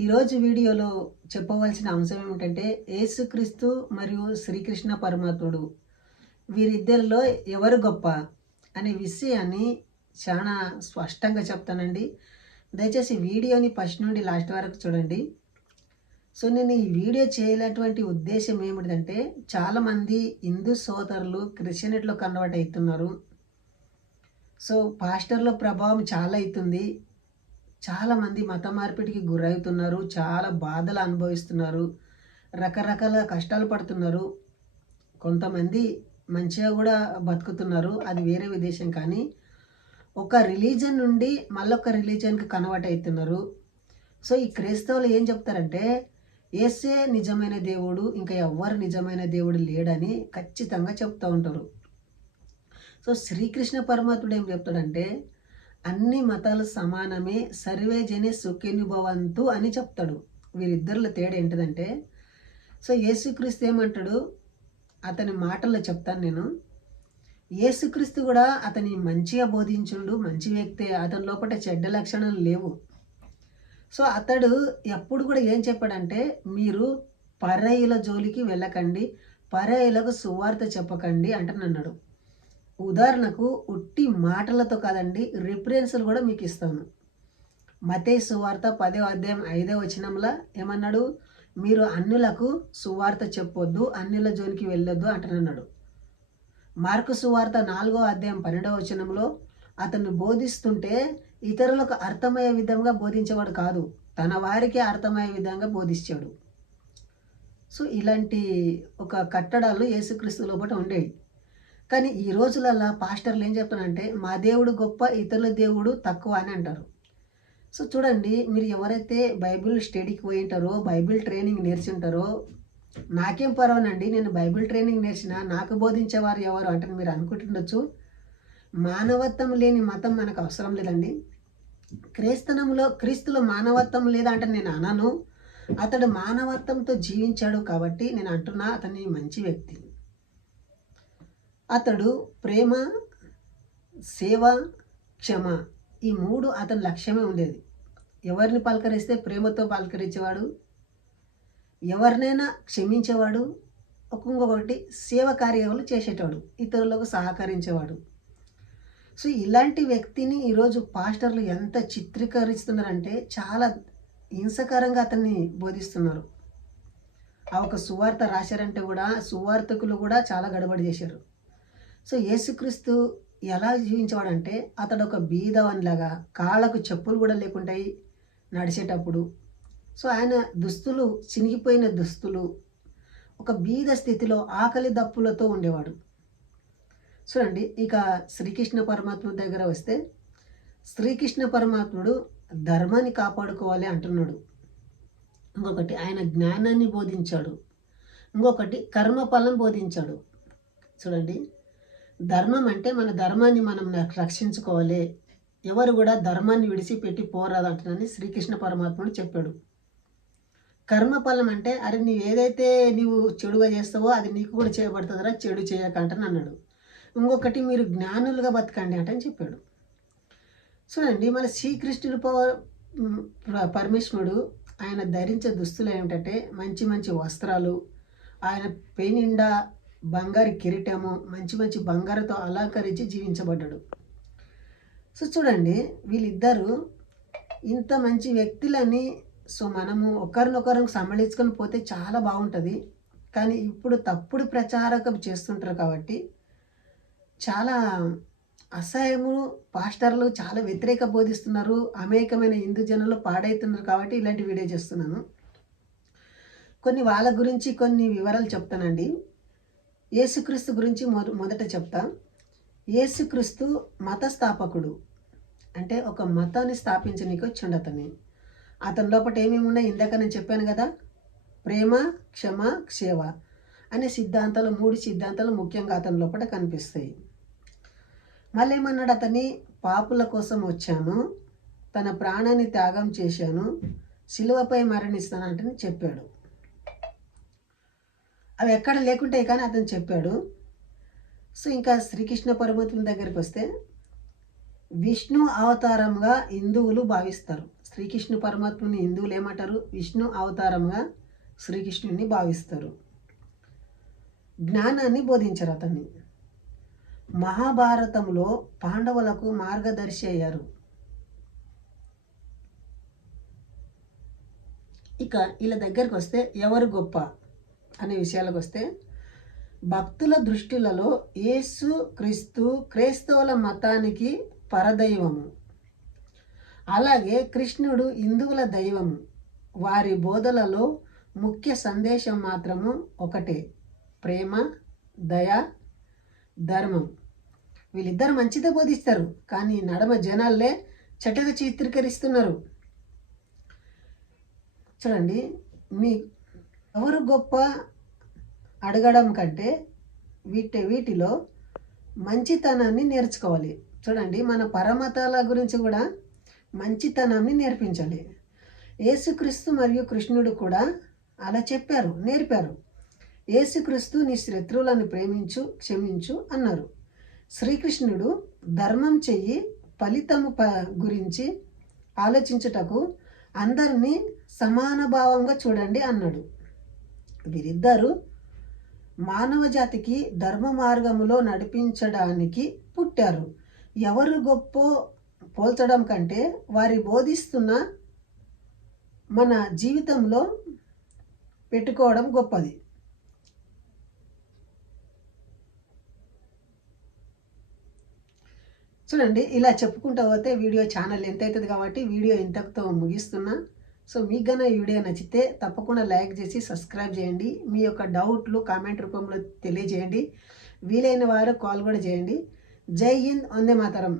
ఈరోజు వీడియోలో చెప్పవలసిన అంశం ఏమిటంటే యేసుక్రీస్తు మరియు శ్రీకృష్ణ పరమాత్ముడు వీరిద్దరిలో ఎవరు గొప్ప అనే విషయాన్ని చాలా స్పష్టంగా చెప్తానండి. దయచేసి వీడియోని ఫస్ట్ నుండి లాస్ట్ వరకు చూడండి. సో నేను ఈ వీడియో చేయలేటువంటి ఉద్దేశం ఏమిటంటే చాలామంది హిందూ సోదరులు క్రిస్టియనిటీలో కన్వర్ట్ అవుతున్నారు. సో పాస్టర్ల ప్రభావం చాలా అవుతుంది. చాలామంది మత మార్పిడికి గురవుతున్నారు చాలా బాధలు అనుభవిస్తున్నారు రకరకాల కష్టాలు పడుతున్నారు. కొంతమంది మంచిగా కూడా బతుకుతున్నారు అది వేరే విదేశం కానీ. ఒక రిలీజన్ నుండి మళ్ళొక రిలీజన్కి కన్వర్ట్ అవుతున్నారు. సో ఈ క్రైస్తవులు ఏం చెప్తారంటే ఏసే నిజమైన దేవుడు ఇంకా ఎవ్వరు నిజమైన దేవుడు లేడని ఖచ్చితంగా చెప్తూ ఉంటారు. సో శ్రీకృష్ణ పరమాత్ముడు ఏం చెప్తాడంటే అన్ని మతాలు సమానమే సర్వే జని సుఖినుభవంతు అని చెప్తాడు. వీరిద్దరిలో తేడా ఏంటిదంటే సో యేసుక్రీస్తు ఏమంటాడు? అతని మాటల్లో చెప్తాను నేను. యేసుక్రీస్తు కూడా అతని మంచిగా బోధించుండు మంచి వ్యక్తే అతని లోపల చెడ్డ లక్షణాలు లేవు. సో అతడు ఎప్పుడు కూడా ఏం చెప్పాడంటే మీరు పరయుల జోలికి వెళ్ళకండి పరయులకు సువార్త చెప్పకండి అంటనన్నాడు ఉదాహరణకు ఉట్టి మాటలతో కాదండి రిఫరెన్స్లు కూడా మీకు ఇస్తాను. మతే సువార్త పదో అధ్యాయం ఐదో వచనంలో ఏమన్నాడు? మీరు అన్నులకు సువార్త చెప్పొద్దు అన్నుల జోలికి వెళ్ళొద్దు అంటున్నాడు. మార్కు సువార్త నాలుగో అధ్యాయం పన్నెండవ వచనంలో అతను బోధిస్తుంటే ఇతరులకు అర్థమయ్యే విధంగా బోధించేవాడు కాదు తన వారికి అర్థమయ్యే విధంగా బోధించాడు సో ఇలాంటి ఒక కట్టడాలు యేసుక్రీస్తు లోపల ఉండేవి. కానీ ఈ రోజులలో పాస్టర్లు ఏం చెప్తారంటే మా దేవుడు గొప్ప ఇతరుల దేవుడు తక్కువ అని అంటారు. సో చూడండి మీరు ఎవరైతే బైబిల్ స్టడీకి పోయి ఉంటారో బైబిల్ ట్రైనింగ్ నేర్చి ఉంటారో నాకేం పర్వాలండి నేను బైబిల్ ట్రైనింగ్ నేర్చిన నాకు బోధించేవారు ఎవరు అంటే మీరు అనుకుంటుండొచ్చు. మానవత్వం లేని మతం మనకు అవసరం లేదండి. క్రైస్తనంలో క్రీస్తులో మానవత్వం లేదా అంటే నేను అనను. అతడు మానవత్వంతో జీవించాడు కాబట్టి నేను అంటున్నా అతని మంచి వ్యక్తి. అతడు ప్రేమ సేవ క్షమ. ఈ మూడు అతని లక్ష్యమే ఉండేది. ఎవరిని పలకరిస్తే ప్రేమతో పలకరించేవాడు? ఎవరినైనా క్షమించేవాడు? ఒక్కొక్కటి సేవ కార్యాలు చేసేటవాడు ఇతరులకు సహకరించేవాడు. సో ఇలాంటి వ్యక్తిని ఈరోజు పాస్టర్లు ఎంత చిత్రీకరిస్తున్నారంటే చాలా హింసకరంగా అతన్ని బోధిస్తున్నారు. ఆ ఒక సువార్త రాశారంటే కూడా సువార్తకులు కూడా చాలా గడబడి చేశారు. సో యేసుక్రీస్తు ఎలా జీవించేవాడంటే అతడు ఒక బీదవన్లాగా కాళ్ళకు చెప్పులు కూడా లేకుంటాయి నడిచేటప్పుడు. సో ఆయన దుస్తులు చినిగిపోయిన దుస్తులు ఒక బీద స్థితిలో ఆకలి దప్పులతో ఉండేవాడు. చూడండి ఇక శ్రీకృష్ణ పరమాత్మ దగ్గర వస్తే శ్రీకృష్ణ పరమాత్ముడు ధర్మాన్ని కాపాడుకోవాలి అంటున్నాడు. ఇంకొకటి ఆయన జ్ఞానాన్ని బోధించాడు. ఇంకొకటి కర్మఫలం బోధించాడు. చూడండి ధర్మం అంటే మన ధర్మాన్ని మనం రక్షించుకోవాలి. ఎవరు కూడా ధర్మాన్ని విడిచిపెట్టి పోరాదంటునని శ్రీకృష్ణ పరమాత్ముడు చెప్పాడు. కర్మఫలం అంటే అరే నీవు ఏదైతే నీవు చెడుగా చేస్తావో అది నీకు కూడా చేయబడుతుందిరా చెడు చేయకంటని అన్నాడు. ఇంకొకటి మీరు జ్ఞానులుగా బతకండి అంటని చెప్పాడు. చూడండి మన శ్రీకృష్ణుడు పరమేశ్వరుడు ఆయన ధరించే దుస్తులు ఏమిటంటే మంచి మంచి వస్త్రాలు ఆయన పెనిండా బంగారు కిరీటము మంచి మంచి బంగారుతో అలంకరించి జీవించబడ్డాడు. సో చూడండి వీళ్ళిద్దరూ ఇంత మంచి వ్యక్తులని సో మనము ఒకరినొకరు సమ్మళించుకొని పోతే చాలా బాగుంటుంది. కానీ ఇప్పుడు తప్పుడు ప్రచారకం చేస్తుంటారు కాబట్టి చాలా అసహ్యము పాస్టర్లు చాలా వ్యతిరేక బోధిస్తున్నారు. అమేకమైన హిందూ జనులు పాడైతున్నారు కాబట్టి ఇలాంటి వీడియో చేస్తున్నాను. కొన్ని వాళ్ళ గురించి కొన్ని వివరాలు చెప్తానండి. యేసుక్రీస్తు గురించి మొదట చెప్తా. యేసుక్రీస్తు మత స్థాపకుడు అంటే ఒక మతాన్ని స్థాపించడానికి వచ్చిండు అతని అతని లోపల ఏమేమి ఉన్నాయి? ఇందాక నేను చెప్పాను కదా. ప్రేమ క్షమ సేవ అనే సిద్ధాంతాలు మూడు సిద్ధాంతాలు ముఖ్యంగా అతని లోపల కనిపిస్తాయి. మళ్ళీ ఏమన్నాడు అతని పాపుల కోసం వచ్చాను. తన ప్రాణాన్ని త్యాగం చేశాను. శిలువపై మరణిస్తానంటని చెప్పాడు. అవి ఎక్కడ లేకుంటే కానీ అతను చెప్పాడు. సో ఇంకా శ్రీకృష్ణ పరమాత్మ దగ్గరికి వస్తే విష్ణు అవతారంగా హిందువులు భావిస్తారు. శ్రీకృష్ణ పరమాత్మని హిందువులు ఏమంటారు? విష్ణు అవతారంగా శ్రీకృష్ణుని భావిస్తారు. జ్ఞానాన్ని బోధించారు అతన్ని. మహాభారతంలో పాండవులకు మార్గదర్శి అయ్యారు. ఇక వీళ్ళ దగ్గరికి వస్తే ఎవరు గొప్ప? అనే విషయాలకు వస్తే భక్తుల దృష్టిలలో యేసు క్రీస్తు క్రైస్తవుల మతానికి పరదైవము. అలాగే కృష్ణుడు హిందువుల దైవము. వారి బోధలలో ముఖ్య సందేశం మాత్రము ఒకటే ప్రేమ దయ ధర్మం. వీళ్ళిద్దరు మంచిదే బోధిస్తారు కానీ నడమ జనాల్లే చెటగా చిత్రీకరిస్తున్నారు. చూడండి మీ ఎవరు గొప్ప అడగడం కంటే వీటి వీటిలో మంచితనాన్ని నేర్చుకోవాలి. చూడండి మన పరమతాల గురించి కూడా మంచితనాన్ని నేర్పించాలి. యేసుక్రీస్తు మరియు కృష్ణుడు కూడా అలా చెప్పారు నేర్పారు. యేసుక్రీస్తు నీ శత్రువులను ప్రేమించు క్షమించు అన్నారు. శ్రీకృష్ణుడు ధర్మం చెయ్యి ఫలితము ప గురించి ఆలోచించుటకు అందరినీ సమాన భావంగా చూడండి అన్నాడు. వీరిద్దరూ మానవ జాతికి ధర్మ మార్గములో నడిపించడానికి పుట్టారు. ఎవరు గొప్ప పోల్చడం కంటే వారి బోధిస్తున్న మన జీవితంలో పెట్టుకోవడం గొప్పది. చూడండి ఇలా చెప్పుకుంటూ పోతే వీడియో ఛానల్ ఎంత అవుతుంది కాబట్టి వీడియో ఇంతకుతో ముగిస్తున్నా. సో మీకు కన్నా ఈ వీడియో నచ్చితే తప్పకుండా లైక్ చేసి సబ్స్క్రైబ్ చేయండి. మీ యొక్క డౌట్లు కామెంట్ రూపంలో తెలియజేయండి. వీలైన వారు కాల్ కూడా చేయండి. జై హింద్ వందే మాతరం.